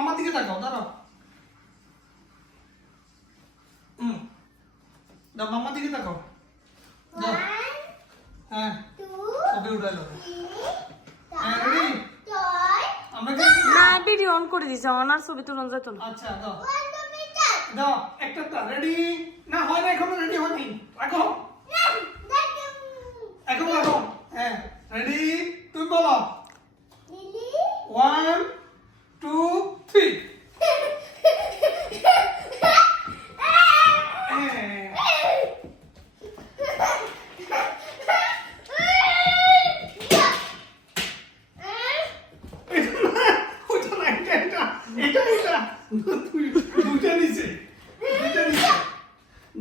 মাম্মার দিকে তাকাও, দাঁড়াও। দাও, মাম্মার দিকে তাকাও। দাও। হ্যাঁ, ওকে উঠাইলো। হ্যাঁ, রেডি? আমরা কি? না ভিডিও অন করে দিছে, আমার ছবি তুলন যেত না। আচ্ছা, দাও। দাও, একটা রেডি? না, হয় না, এখনো রেডি হয়নি। রাখো। এখন রাখো। হ্যাঁ, রেডি? তুমি বলো। 1 2 3।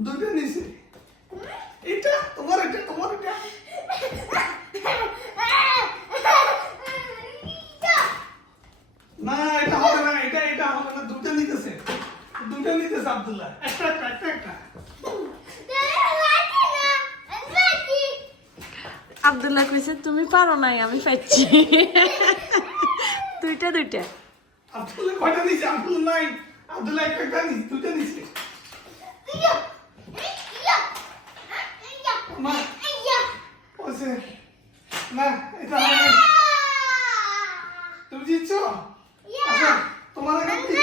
দুইটা নিচে। এটা তোমার, এটা তোমার, এটা না, এটা হবে না, এটা হবে না। দুইটা নিতেছে আব্দুল্লাহ। একটা। আব্দুল্লাহ কইছে তুমি পারো নাই, আমি পাচ্ছি। দুইটা আব্দুল্লাহ কয়টা নিছে? আব্দুল্লাহ নাই। আব্দুল্লাহ একটা নিছে, দুইটা নিছে। মা ওসে না, এটা হবে না। তুমি জিতছো? আচ্ছা, তোমার এখন